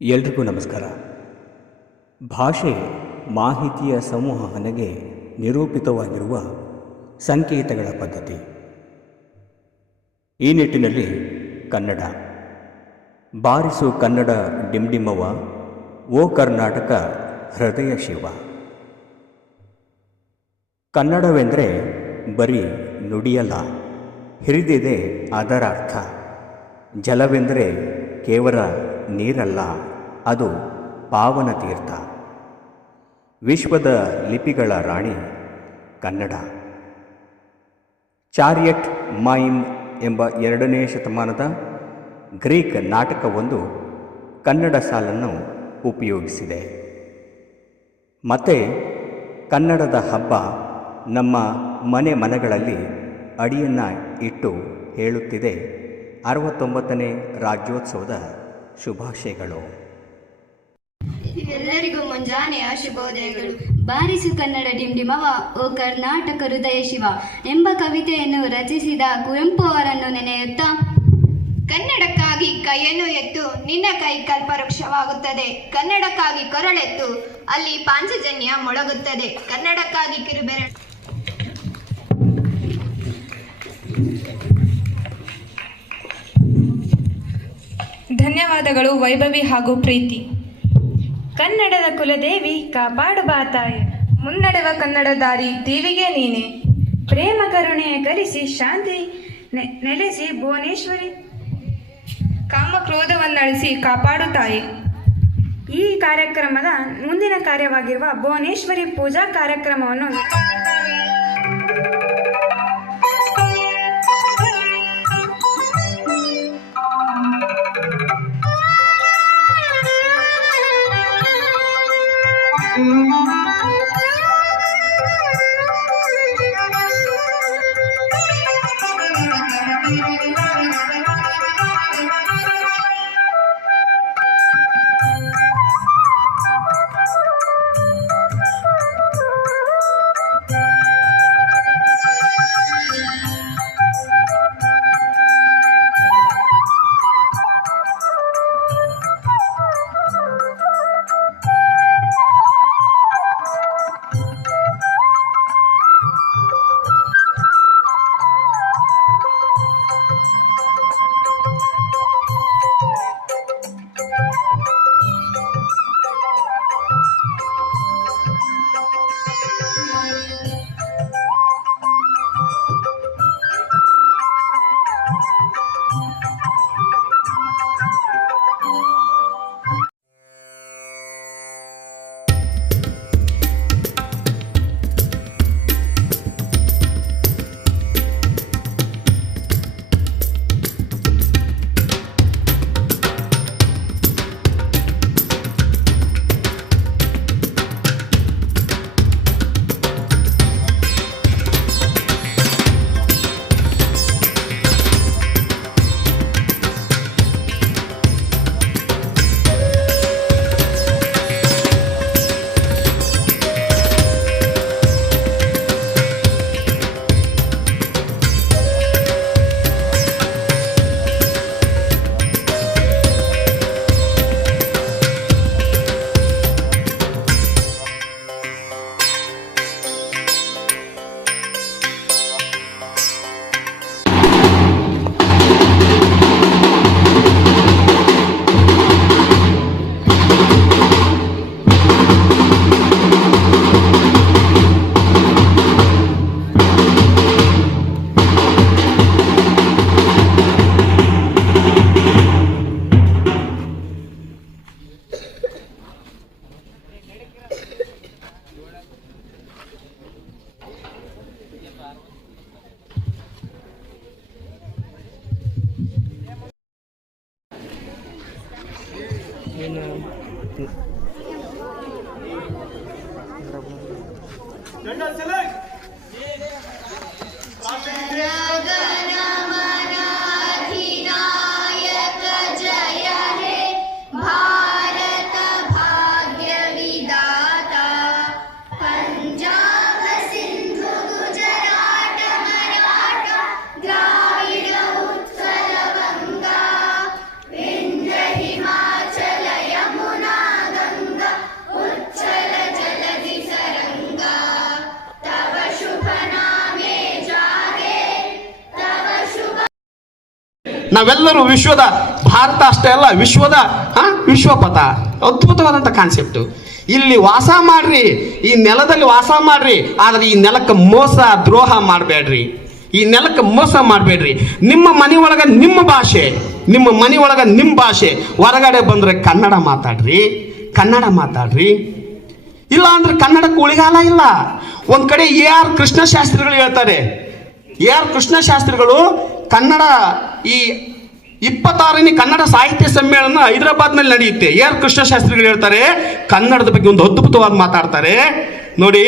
ಎಲ್ರಿಗೂ ನಮಸ್ಕಾರ. ಭಾಷೆ ಮಾಹಿತಿಯ ಸಂವಹನಗೆ ನಿರೂಪಿತವಾಗಿರುವ ಸಂಕೇತಗಳ ಪದ್ಧತಿ. ಈ ನಿಟ್ಟಿನಲ್ಲಿ ಕನ್ನಡ. ಬಾರಿಸು ಕನ್ನಡ ಡಿಂಡಿಮವ ಓ ಕರ್ನಾಟಕ ಹೃದಯ ಶಿವ. ಕನ್ನಡವೆಂದರೆ ಬರೀ ನುಡಿಯಲ್ಲ, ಹಿರಿದಿದೆ ಅದರ ಅರ್ಥ. ಜಲವೆಂದರೆ ಕೇವಲ ನೀರಲ್ಲ, ಅದು ಪಾವನ ತೀರ್ಥ. ವಿಶ್ವದ ಲಿಪಿಗಳ ರಾಣಿ, ಕನ್ನಡ. ಚಾರಿಯಟ್ ಮೈಮ್ ಎಂಬ ಎರಡನೇ ಶತಮಾನದ ಗ್ರೀಕ್ ನಾಟಕವೊಂದು ಕನ್ನಡ ಸಾಲನ್ನು ಉಪಯೋಗಿಸಿದೆ. ಮತ್ತೆ ಕನ್ನಡದ ಹಬ್ಬ ನಮ್ಮ ಮನೆ ಮನಗಳಲ್ಲಿ ಅಡಿಯನ್ನು ಇಟ್ಟು ಹೇಳುತ್ತಿದೆ ಅರವತ್ತೊಂಬತ್ತನೇ ರಾಜ್ಯೋತ್ಸವದ ಶುಭಾಶಯಗಳು. ಎಲ್ಲರಿಗೂ ಮುಂಜಾನೆಯ ಶುಭೋದಯಗಳು. ಬಾರಿಸು ಕನ್ನಡ ಡಿಂಡಿಮವ ಓ ಕರ್ನಾಟಕ ಹೃದಯ ಶಿವ ಎಂಬ ಕವಿತೆಯನ್ನು ರಚಿಸಿದ ಕುವೆಂಪು ಅವರನ್ನು ನೆನೆಯುತ್ತಾ? ಕನ್ನಡಕ್ಕಾಗಿ ಕೈಯನ್ನು ಎತ್ತು ನಿನ್ನ ಕೈ ಕಲ್ಪವೃಕ್ಷವಾಗುತ್ತದೆ. ಕನ್ನಡಕ್ಕಾಗಿ ಕೊರಳೆತ್ತು ಅಲ್ಲಿ ಪಾಂಚಜನ್ಯ ಮೊಳಗುತ್ತದೆ. ಕನ್ನಡಕ್ಕಾಗಿ ಕಿರುಬೆರಳು ಧನ್ಯವಾದಗಳು, ವೈಭವಿ ಹಾಗೂ ಪ್ರೀತಿ. ಕನ್ನಡದ ಕುಲದೇವಿ, ಕಾಪಾಡು ತಾಯಿ ಮುನ್ನಡೆವ ಕನ್ನಡ ದಾರಿ, ದೇವಿಗೆ ನೀನೆ. ಪ್ರೇಮ ಕರುಣೆಯ ಕಲಿಸಿ ಶಾಂತಿ ನೆಲೆಸಿ ಭುವನೇಶ್ವರಿ. ಕಾಮ ಕ್ರೋಧವನ್ನಳಿಸಿ ಕಾಪಾಡು ತಾಯಿ. ಈ ಕಾರ್ಯಕ್ರಮದ ಮುಂದಿನ ಕಾರ್ಯವಾಗಿರುವ ಭುವನೇಶ್ವರಿ ಪೂಜಾ ಕಾರ್ಯಕ್ರಮವನ್ನು जनरल सिलेक्ट ನಾವೆಲ್ಲರೂ ವಿಶ್ವದ ಭಾರತ ಅಷ್ಟೇ ಅಲ್ಲ, ವಿಶ್ವದ ವಿಶ್ವಪಥ. ಅದ್ಭುತವಾದಂಥ ಕಾನ್ಸೆಪ್ಟು ಇಲ್ಲಿ ವಾಸ ಮಾಡ್ರಿ, ಈ ನೆಲದಲ್ಲಿ ವಾಸ ಮಾಡ್ರಿ, ಆದ್ರೆ ಈ ನೆಲಕ್ಕೆ ಮೋಸ, ದ್ರೋಹ ಮಾಡಬೇಡ್ರಿ. ಈ ನೆಲಕ್ಕೆ ಮೋಸ ಮಾಡಬೇಡ್ರಿ. ನಿಮ್ಮ ಮನೆ ಒಳಗೆ ನಿಮ್ಮ ಭಾಷೆ, ನಿಮ್ಮ ಮನೆ ಒಳಗೆ ನಿಮ್ಮ ಭಾಷೆ. ಹೊರಗಡೆ ಬಂದ್ರೆ ಕನ್ನಡ ಮಾತಾಡ್ರಿ ಕನ್ನಡ ಮಾತಾಡ್ರಿ. ಇಲ್ಲ ಅಂದ್ರೆ ಕನ್ನಡಕ್ಕೆ ಉಳಿಗಾಲ ಇಲ್ಲ. ಒಂದ್ ಕಡೆ ಎ ಆರ್ ಕೃಷ್ಣ ಶಾಸ್ತ್ರಿಗಳು ಹೇಳ್ತಾರೆ. ಎ ಆರ್ ಕೃಷ್ಣ ಶಾಸ್ತ್ರಿಗಳು ಕನ್ನಡ ಈ ಇಪ್ಪತ್ತಾರನೇ ಕನ್ನಡ ಸಾಹಿತ್ಯ ಸಮ್ಮೇಳನ ಹೈದರಾಬಾದ್ನಲ್ಲಿ ನಡೆಯುತ್ತೆ. ಎ ಆರ್ ಕೃಷ್ಣ ಶಾಸ್ತ್ರಿಗಳು ಹೇಳ್ತಾರೆ, ಕನ್ನಡದ ಬಗ್ಗೆ ಒಂದು ಅದ್ಭುತವಾದ ಮಾತಾಡ್ತಾರೆ. ನೋಡಿ,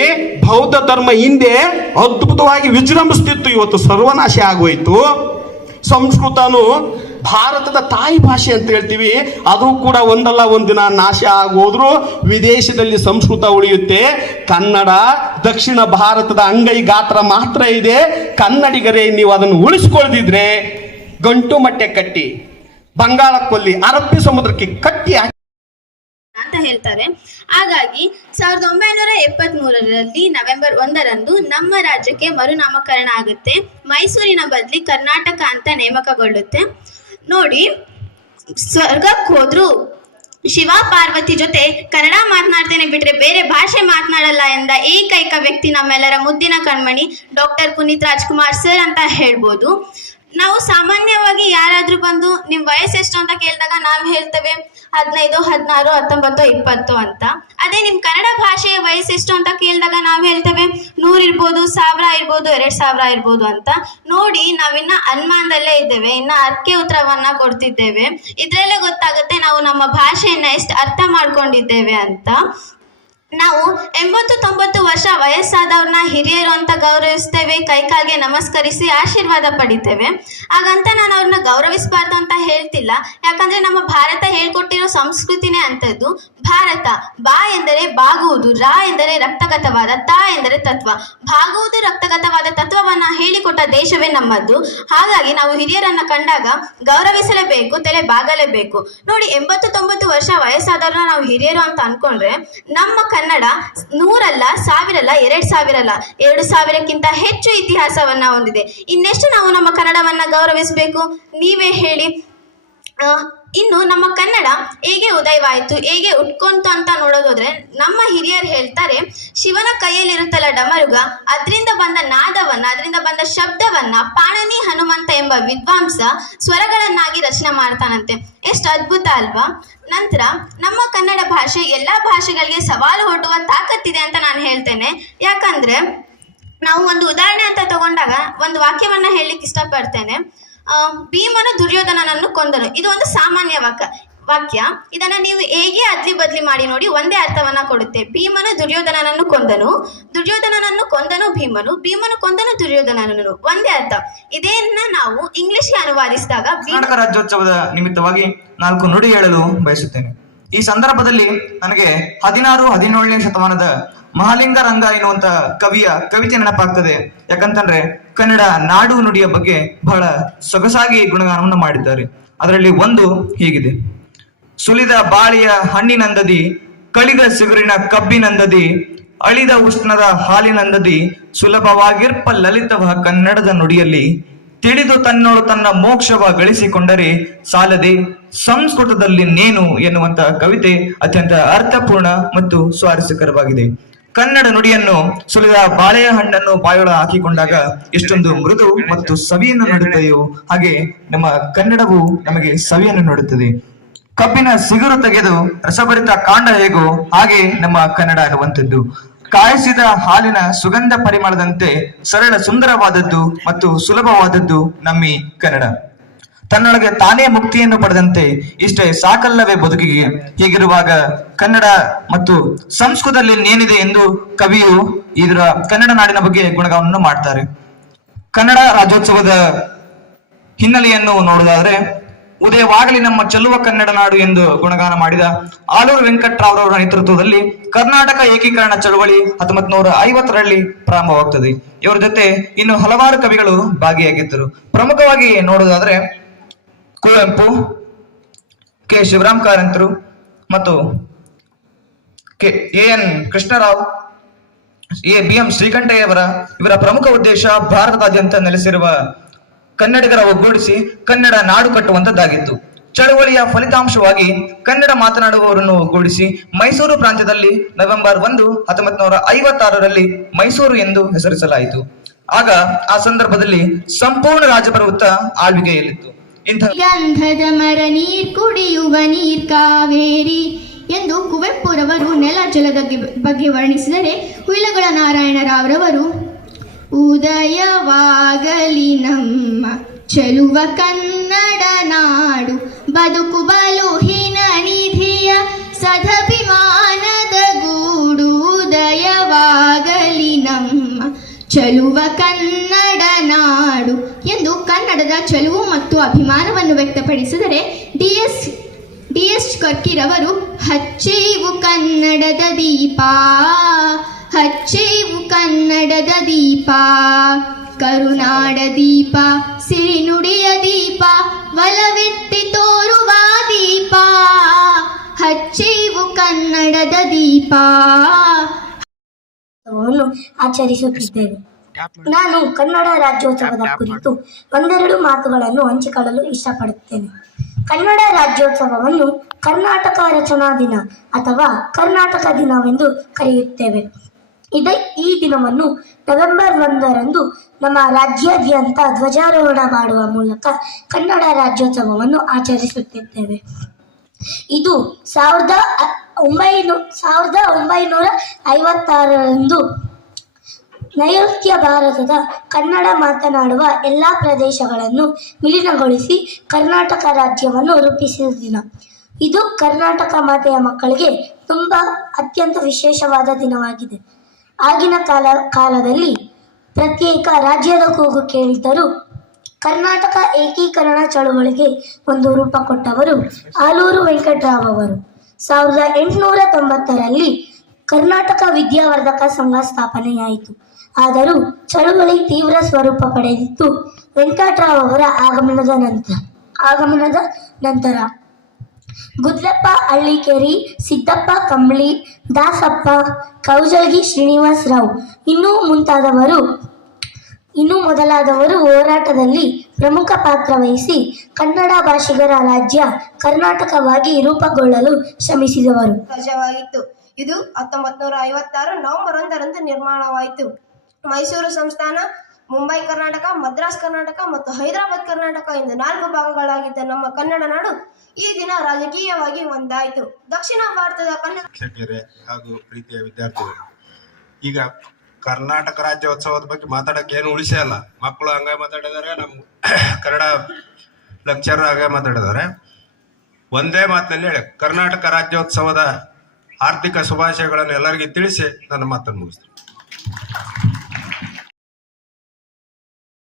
ಬೌದ್ಧ ಧರ್ಮ ಹಿಂದೆ ಅದ್ಭುತವಾಗಿ ವಿಜೃಂಭಿಸ್ತಿತ್ತು ಇವತ್ತು, ಸರ್ವನಾಶ ಆಗೋಯ್ತು. ಸಂಸ್ಕೃತನು ಭಾರತದ ತಾಯಿ ಭಾಷೆ ಅಂತ ಹೇಳ್ತೀವಿ, ಅದು ಕೂಡ ಒಂದಲ್ಲ ಒಂದಿನ ನಾಶ ಆಗೋದ್ರು ವಿದೇಶದಲ್ಲಿ ಸಂಸ್ಕೃತ ಉಳಿಯುತ್ತೆ. ಕನ್ನಡ, ದಕ್ಷಿಣ ಭಾರತದ ಅಂಗೈ ಗಾತ್ರ ಮಾತ್ರ ಇದೆ. ಕನ್ನಡಿಗರೇ, ನೀವು ಅದನ್ನು ಉಳಿಸ್ಕೊಳ್ದಿದ್ರೆ ಗಂಟು ಮಟ್ಟೆ ಕಟ್ಟಿ, ಬಂಗಾಳ ಕೊಲ್ಲಿ, ಅರಬ್ಬಿ ಸಮುದ್ರಕ್ಕೆ ಕಟ್ಟಿ ಅಂತ ಹೇಳ್ತಾರೆ. ಹಾಗಾಗಿ ಸಾವಿರದ ಒಂಬೈನೂರ ಎಪ್ಪತ್ತ್ ಮೂರರಲ್ಲಿ ನವೆಂಬರ್ ಒಂದರಂದು ನಮ್ಮ ರಾಜ್ಯಕ್ಕೆ ಮರುನಾಮಕರಣ ಆಗುತ್ತೆ. ಮೈಸೂರಿನ ಬದಲಿ ಕರ್ನಾಟಕ ಅಂತ ನೇಮಕಗೊಳ್ಳುತ್ತೆ. ನೋಡಿ, ಸ್ವರ್ಗಕ್ಕೆ ಹೋದ್ರು. ಶಿವ ಪಾರ್ವತಿ ಜೊತೆ ಕನ್ನಡ ಮಾತನಾಡ್ತೇನೆ ಬಿಟ್ರೆ ಬೇರೆ ಭಾಷೆ ಮಾತನಾಡಲ್ಲ ಎಂದ ಏಕೈಕ ವ್ಯಕ್ತಿ ನಮ್ಮೆಲ್ಲರ ಮುದ್ದಿನ ಕಣ್ಮಣಿ ಡಾಕ್ಟರ್ ಪುನೀತ್ ರಾಜ್ಕುಮಾರ್ ಸರ್ ಅಂತ ಹೇಳ್ಬೋದು. ನಾವು ಸಾಮಾನ್ಯವಾಗಿ ಯಾರಾದ್ರೂ ಬಂದು ನಿಮ್ ವಯಸ್ಸು ಎಷ್ಟು ಅಂತ ಕೇಳಿದಾಗ ನಾವು ಹೇಳ್ತೇವೆ ಹದಿನೈದು, ಹದಿನಾರು, ಹತ್ತೊಂಬತ್ತು, ಇಪ್ಪತ್ತು ಅಂತ. ಅದೇ ನಿಮ್ ಕನ್ನಡ ಭಾಷೆಯ ವಯಸ್ಸು ಎಷ್ಟು ಅಂತ ಕೇಳಿದಾಗ ನಾವು ಹೇಳ್ತೇವೆ ನೂರ್ ಇರ್ಬೋದು, ಸಾವಿರ ಇರ್ಬೋದು, ಎರಡ್ ಸಾವಿರ ಇರ್ಬೋದು ಅಂತ. ನೋಡಿ ನಾವಿನ್ನ ಅನುಮಾನದಲ್ಲೇ ಇದ್ದೇವೆ, ಇನ್ನ ಅರ್ಕೆ ಉತ್ತರವನ್ನ ಕೊಡ್ತಿದ್ದೇವೆ. ಇದ್ರಲ್ಲೇ ಗೊತ್ತಾಗುತ್ತೆ ನಾವು ನಮ್ಮ ಭಾಷೆಯನ್ನ ಎಷ್ಟು ಅರ್ಥ ಮಾಡ್ಕೊಂಡಿದ್ದೇವೆ ಅಂತ. ನಾವು ಎಂಬತ್ತು ತೊಂಬತ್ತು ವರ್ಷ ವಯಸ್ಸಾದವ್ರನ್ನ ಹಿರಿಯರು ಅಂತ ಗೌರವಿಸ್ತೇವೆ, ಕೈಕಾಲ್ಗೆ ನಮಸ್ಕರಿಸಿ ಆಶೀರ್ವಾದ ಪಡಿತೇವೆ. ಹಾಗಂತ ನಾನು ಅವ್ರನ್ನ ಗೌರವಿಸಬಾರ್ದು ಅಂತ ಹೇಳ್ತಿಲ್ಲ. ಯಾಕಂದ್ರೆ ನಮ್ಮ ಭಾರತ ಹೇಳ್ಕೊಟ್ಟಿರೋ ಸಂಸ್ಕೃತಿನೇ ಅಂತದ್ದು ಭಾರತ, ಬಾ ಎಂದರೆ ಬಾಗುವುದು, ರಾ ಎಂದರೆ ರಕ್ತಗತವಾದ, ತಾ ಎಂದರೆ ತತ್ವ. ಬಾಗುವುದು, ರಕ್ತಗತವಾದ ತತ್ವವನ್ನ ಹೇಳಿಕೊಟ್ಟ ದೇಶವೇ ನಮ್ಮದ್ದು ಹಾಗಾಗಿ ನಾವು ಹಿರಿಯರನ್ನ ಕಂಡಾಗ ಗೌರವಿಸಲೇಬೇಕು, ತಲೆ ಬಾಗಲೇಬೇಕು. ನೋಡಿ, ಎಂಬತ್ತು ತೊಂಬತ್ತು ವರ್ಷ ವಯಸ್ಸಾದವ್ರನ್ನ ನಾವು ಹಿರಿಯರು ಅಂತ ಅನ್ಕೊಂಡ್ರೆ ನಮ್ಮ ಕನ್ನಡ ನೂರಲ್ಲ, ಸಾವಿರಲ್ಲ, ಎರಡ್ ಸಾವಿರಲ್ಲ. ಎರಡು ಸಾವಿರಕ್ಕಿಂತ ಹೆಚ್ಚು ಇತಿಹಾಸವನ್ನ ಹೊಂದಿದೆ. ಇನ್ನೆಷ್ಟು ನಾವು ನಮ್ಮ ಕನ್ನಡವನ್ನ ಗೌರವಿಸಬೇಕು? ನೀವೇ ಹೇಳಿ. ಇನ್ನು ನಮ್ಮ ಕನ್ನಡ ಹೇಗೆ ಉದಯವಾಯಿತು, ಹೇಗೆ ಉಟ್ಕೊಂತು ಅಂತ ನೋಡೋದಾದ್ರೆ, ನಮ್ಮ ಹಿರಿಯರು ಹೇಳ್ತಾರೆ, ಶಿವನ ಕೈಯಲ್ಲಿರುತ್ತಲ್ಲ ಡಮರುಗ, ಅದರಿಂದ ಬಂದ ನಾದವನ್ನ, ಅದರಿಂದ ಬಂದ ಶಬ್ದವನ್ನ ಪಾಣನಿ ಹನುಮಂತ ಎಂಬ ವಿದ್ವಾಂಸ ಸ್ವರಗಳನ್ನಾಗಿ ರಚನೆ ಮಾಡ್ತಾನಂತೆ. ಎಷ್ಟು ಅದ್ಭುತ ಅಲ್ವಾ? ನಂತರ, ನಮ್ಮ ಕನ್ನಡ ಭಾಷೆ ಎಲ್ಲ ಭಾಷೆಗಳಿಗೆ ಸವಾಲು ಹೊಟ್ಟುವ ತಾಕತ್ತಿದೆ ಅಂತ ನಾನು ಹೇಳ್ತೇನೆ. ಯಾಕಂದ್ರೆ, ನಾವು ಒಂದು ಉದಾಹರಣೆ ಅಂತ ತಗೊಂಡಾಗ ಒಂದು ವಾಕ್ಯವನ್ನ ಹೇಳಲಿಕ್ಕೆ ಇಷ್ಟಪಡ್ತೇನೆ. ಭೀಮನು ದುರ್ಯೋಧನನನ್ನು ಕೊಂದನು. ಇದು ಒಂದು ಸಾಮಾನ್ಯ ವಾಕ್ಯ ವಾಕ್ಯ. ಇದನ್ನ ನೀವು ಹೇಗೆ ಅದ್ಲಿ ಬದ್ಲಿ ಮಾಡಿ ನೋಡಿ ಒಂದೇ ಅರ್ಥವನ್ನ ಕೊಡುತ್ತೆ. ಭೀಮನು ದುರ್ಯೋಧನನನ್ನು ಕೊಂದನು ದುರ್ಯೋಧನನನ್ನು ಕೊಂದನು ಭೀಮನು ಭೀಮನು ಕೊಂದನು ದುರ್ಯೋಧನನನ್ನು. ಒಂದೇ ಅರ್ಥ. ಇದೇನ ನಾವು ಇಂಗ್ಲಿಷ್ಗೆ ಅನುವಾದಿಸಿದಾಗ ಕರ್ನಾಟಕ ರಾಜ್ಯೋತ್ಸವದ ನಿಮಿತ್ತವಾಗಿ ನಾಲ್ಕು ನುಡಿ ಹೇಳಲು ಬಯಸುತ್ತೇನೆ. ಈ ಸಂದರ್ಭದಲ್ಲಿ ನನಗೆ ಹದಿನಾರು, ಹದಿನೇಳನೇ ಶತಮಾನದ ಮಹಾಲಿಂಗ ರಂಗ ಎನ್ನುವಂತ ಕವಿಯ ಕವಿತೆ ನೆನಪಾಗ್ತದೆ. ಯಾಕಂತಂದ್ರೆ ಕನ್ನಡ ನಾಡು ನುಡಿಯ ಬಗ್ಗೆ ಬಹಳ ಸೊಗಸಾಗಿ ಗುಣಗಾನವನ್ನು ಮಾಡಿದ್ದಾರೆ. ಅದರಲ್ಲಿ ಒಂದು ಹೀಗಿದೆ. ಸುಲಿದ ಬಾಳಿಯ ಹಣ್ಣಿನಂದದಿ ಕಳಿದ ಸಿಗುರಿನ ಕಬ್ಬಿನಂದದಿ ಅಳಿದ ಉಷ್ಣದ ಹಾಲಿನಂದದಿ ಸುಲಭವಾಗಿರ್ಪ ಲಲಿತವ ಕನ್ನಡದ ನುಡಿಯಲ್ಲಿ ತಿಳಿದು ತನ್ನೋಳು ತನ್ನ ಮೋಕ್ಷವ ಗಳಿಸಿಕೊಂಡರೆ ಸಾಲದೆ ಸಂಸ್ಕೃತದಲ್ಲಿ ನೇನು ಎನ್ನುವಂತಹ ಕವಿತೆ ಅತ್ಯಂತ ಅರ್ಥಪೂರ್ಣ ಮತ್ತು ಸ್ವಾರಸ್ಯಕರವಾಗಿದೆ. ಕನ್ನಡ ನುಡಿಯನ್ನು ಸುಲಿದ ಬಾಳೆಯ ಹಣ್ಣನ್ನು ಬಾಯೊಳ ಹಾಕಿಕೊಂಡಾಗ ಎಷ್ಟೊಂದು ಮೃದು ಮತ್ತು ಸವಿಯನ್ನು ನೀಡುತ್ತದೆಯೋ ಹಾಗೆ ನಮ್ಮ ಕನ್ನಡವು ನಮಗೆ ಸವಿಯನ್ನು ನೋಡುತ್ತದೆ. ಕಬ್ಬಿನ ಸಿಗುರು ತೆಗೆದು ರಸಭರಿತ ಕಾಂಡ ಹೇಗೋ ಹಾಗೆ ನಮ್ಮ ಕನ್ನಡ ಇರುವಂತದ್ದು ಕಾಯಿಸಿದ ಹಾಲಿನ ಸುಗಂಧ ಪರಿಮಳದಂತೆ ಸರಳ ಸುಂದರವಾದದ್ದು ಮತ್ತು ಸುಲಭವಾದದ್ದು ನಮ್ಮಿ ಕನ್ನಡ. ತನ್ನೊಳಗೆ ತಾನೇ ಮುಕ್ತಿಯನ್ನು ಪಡೆದಂತೆ ಇಷ್ಟೇ ಸಾಕಲ್ಲವೇ ಬದುಕಿಗೆ? ಹೀಗಿರುವಾಗ ಕನ್ನಡ ಮತ್ತು ಸಂಸ್ಕೃತದಲ್ಲಿ ಏನಿದೆ ಎಂದು ಕವಿಯು ಇದರ ಕನ್ನಡ ನಾಡಿನ ಬಗ್ಗೆ ಗುಣಗಾನವನ್ನು ಮಾಡ್ತಾರೆ. ಕನ್ನಡ ರಾಜ್ಯೋತ್ಸವದ ಹಿನ್ನೆಲೆಯನ್ನು ನೋಡುವುದಾದ್ರೆ, ಉದಯವಾಗಲಿ ನಮ್ಮ ಚೆಲ್ಲುವ ಕನ್ನಡ ನಾಡು ಎಂದು ಗುಣಗಾನ ಮಾಡಿದ ಆಲೂರು ವೆಂಕಟ್ರಾವ್ರವರ ನೇತೃತ್ವದಲ್ಲಿ ಕರ್ನಾಟಕ ಏಕೀಕರಣ ಚಳವಳಿ ಹತ್ತೊಂಬತ್ ನೂರ ಐವತ್ತರಲ್ಲಿ ಪ್ರಾರಂಭವಾಗ್ತದೆ. ಇವರ ಜೊತೆ ಇನ್ನು ಹಲವಾರು ಕವಿಗಳು ಭಾಗಿಯಾಗಿದ್ದರು. ಪ್ರಮುಖವಾಗಿ ನೋಡುವುದಾದ್ರೆ ಕುವೆಂಪು, ಕೆ. ಶಿವರಾಮ್ ಕಾರಂತರು ಮತ್ತು K. A. N. Krishnarao, A. B. M. ಶ್ರೀಕಂಠಯ್ಯವರ ಇವರ ಪ್ರಮುಖ ಉದ್ದೇಶ ಭಾರತದಾದ್ಯಂತ ನೆಲೆಸಿರುವ ಕನ್ನಡಿಗರ ಒಗ್ಗೂಡಿಸಿ ಕನ್ನಡ ನಾಡು ಕಟ್ಟುವಂತದ್ದಾಗಿತ್ತು. ಚಳವಳಿಯ ಫಲಿತಾಂಶವಾಗಿ ಕನ್ನಡ ಮಾತನಾಡುವವರನ್ನು ಒಗ್ಗೂಡಿಸಿ ಮೈಸೂರು ಪ್ರಾಂತ್ಯದಲ್ಲಿ ನವೆಂಬರ್ ಒಂದು ಹತ್ತೊಂಬತ್ತು ನೂರ ಐವತ್ತಾರರಲ್ಲಿ ಮೈಸೂರು ಎಂದು ಹೆಸರಿಸಲಾಯಿತು. ಆಗ ಆ ಸಂದರ್ಭದಲ್ಲಿ ಸಂಪೂರ್ಣ ರಾಜಪ್ರಭುತ್ವ ಆಳ್ವಿಕೆಯಲ್ಲಿತ್ತು. ಗಂಧದ ಮರ ನೀರ್ ಕುಡಿಯುವ ನೀರ್ ಕಾವೇರಿ ಎಂದು ಕುವೆಂಪುರವರು ನೆಲ ಜಲದ ಬಗ್ಗೆ ವರ್ಣಿಸಿದರೆ ಹುಯಿಲಗಳ ನಾರಾಯಣರಾವ್ರವರು, ಉದಯವಾಗಲಿ ನಮ್ಮ ಚೆಲುವ ಕನ್ನಡ ನಾಡು, ಬದುಕು ಬಲು ಹಿನ ನಿಧಿಯ ಸದಭಿಮಾನದ ಗೂಡು, ಉದಯವಾಗಲಿ ನಮ್ಮ ಚೆಲುವ ಕನ್ನಡ ನಾಡು ಎಂದು ಕನ್ನಡದ ಚೆಲುವು ಮತ್ತು ಅಭಿಮಾನವನ್ನು ವ್ಯಕ್ತಪಡಿಸಿದರೆ ಡಿ ಎಸ್ ಡಿ ಎಸ್ ಕರ್ಕಿರವರು ಹಚ್ಚೇವು ಕನ್ನಡದ ದೀಪ, ಹಚ್ಚೇವು ಕನ್ನಡದ ದೀಪ, ಕರುನಾಡ ದೀಪ, ಸಿರಿನುಡಿಯ ದೀಪ, ಒಲವೆತ್ತಿ ತೋರುವ ದೀಪ, ಹಚ್ಚೇವು ಕನ್ನಡದ ದೀಪ. ಆಚರಿಸುತ್ತಿದ್ದೇವೆ. ನಾನು ಕನ್ನಡ ರಾಜ್ಯೋತ್ಸವದ ಕುರಿತು ಒಂದೆರಡು ಮಾತುಗಳನ್ನು ಹಂಚಿಕೊಳ್ಳಲು ಇಷ್ಟಪಡುತ್ತೇನೆ. ಕನ್ನಡ ರಾಜ್ಯೋತ್ಸವವನ್ನು ಕರ್ನಾಟಕ ರಚನಾ ದಿನ ಅಥವಾ ಕರ್ನಾಟಕ ದಿನವೆಂದು ಕರೆಯುತ್ತೇವೆ. ಇದೇ ಈ ದಿನವನ್ನು ನವೆಂಬರ್ ಒಂದರಂದು ನಮ್ಮ ರಾಜ್ಯಾದ್ಯಂತ ಧ್ವಜಾರೋಹಣ ಮಾಡುವ ಮೂಲಕ ಕನ್ನಡ ರಾಜ್ಯೋತ್ಸವವನ್ನು ಆಚರಿಸುತ್ತಿದ್ದೇವೆ. ಇದು ಸಾವಿರದ ಒಂಬೈನೂ ಸಾವಿರದ ಒಂಬೈನೂರ ಐವತ್ತಾರರಂದು ನೈಋತ್ಯ ಭಾರತದ ಕನ್ನಡ ಮಾತನಾಡುವ ಎಲ್ಲ ಪ್ರದೇಶಗಳನ್ನು ವಿಲೀನಗೊಳಿಸಿ ಕರ್ನಾಟಕ ರಾಜ್ಯವನ್ನು ರೂಪಿಸಿದ ದಿನ ಇದು ಕರ್ನಾಟಕ ಮಾತೆಯ ಮಕ್ಕಳಿಗೆ ತುಂಬ ಅತ್ಯಂತ ವಿಶೇಷವಾದ ದಿನವಾಗಿದೆ. ಆಗಿನ ಕಾಲ, ಕಾಲದಲ್ಲಿ ಪ್ರತ್ಯೇಕ ರಾಜ್ಯದ ಕೂಗು ಕೇಳಿದ್ದರೂ ಕರ್ನಾಟಕ ಏಕೀಕರಣ ಚಳುವಳಿಗೆ ಒಂದು ರೂಪ ಕೊಟ್ಟವರು ಆಲೂರು ವೆಂಕಟರಾವ್ ಅವರು ಸಾವಿರದ ಎಂಟುನೂರ ತೊಂಬತ್ತರಲ್ಲಿ ಕರ್ನಾಟಕ ವಿದ್ಯಾವರ್ಧಕ ಸಂಘ ಸ್ಥಾಪನೆಯಾಯಿತು. ಆದರೂ ಚಳುವಳಿ ತೀವ್ರ ಸ್ವರೂಪ ಪಡೆದಿತ್ತು. ವೆಂಕಟರಾವ್ ಅವರ ಆಗಮನದ ನಂತರ ಆಗಮನದ ನಂತರ ಗುದ್ಲಪ್ಪ ಹಳ್ಳಿಕೇರಿ ಸಿದ್ದಪ್ಪ ಕಂಬಳಿ, ದಾಸಪ್ಪ ಕೌಜಲ್ಗಿ ಶ್ರೀನಿವಾಸ್ ರಾವ್ ಇನ್ನೂ ಮುಂತಾದವರು, ಇನ್ನು ಮೊದಲಾದವರು ಹೋರಾಟದಲ್ಲಿ ಪ್ರಮುಖ ಪಾತ್ರ ವಹಿಸಿ ಕನ್ನಡ ಭಾಷಿಗರ ರಾಜ್ಯ ಕರ್ನಾಟಕವಾಗಿ ರೂಪುಗೊಳ್ಳಲು ಶ್ರಮಿಸಿದವರು. ಇದು ಹತ್ತೊಂಬತ್ತು ನೂರ ಐವತ್ತಾರು ನವೆಂಬರ್ ಒಂದರಂದು ನಿರ್ಮಾಣವಾಯಿತು. ಮೈಸೂರು ಸಂಸ್ಥಾನ, ಮುಂಬೈ ಕರ್ನಾಟಕ, ಮದ್ರಾಸ್ ಕರ್ನಾಟಕ ಮತ್ತು ಹೈದರಾಬಾದ್ ಕರ್ನಾಟಕ ಎಂದು ನಾಲ್ಕು ಭಾಗಗಳಾಗಿದ್ದ ನಮ್ಮ ಕನ್ನಡ ನಾಡು ಈ ದಿನ ರಾಜಕೀಯವಾಗಿ ಒಂದಾಯಿತು. ದಕ್ಷಿಣ ಭಾರತದ ಕನ್ನಡ ಹಾಗೂ ಪ್ರೀತಿಯ ವಿದ್ಯಾರ್ಥಿಗಳು, ಈಗ ಕರ್ನಾಟಕ ರಾಜ್ಯೋತ್ಸವದ ಬಗ್ಗೆ ಮಾತಾಡಕ್ಕೆ ಏನು ಉಳಿಸೇ ಅಲ್ಲ. ಮಕ್ಕಳು ಹಂಗ ಮಾತಾಡಿದಾರೆ ನಮ್ಮ ಕನ್ನಡ ಲೆಕ್ಚರ್ ಹಾಗೆ ಮಾತಾಡಿದಾರೆ ಒಂದೇ ಮಾತಿನಲ್ಲಿ ಹೇಳಿ, ಕರ್ನಾಟಕ ರಾಜ್ಯೋತ್ಸವದ ಆರ್ಥಿಕ ಶುಭಾಶಯಗಳನ್ನು ಎಲ್ಲರಿಗೂ ತಿಳಿಸಿ ನನ್ನ ಮಾತನ್ನು ಮುಗಿಸ್ತೀನಿ.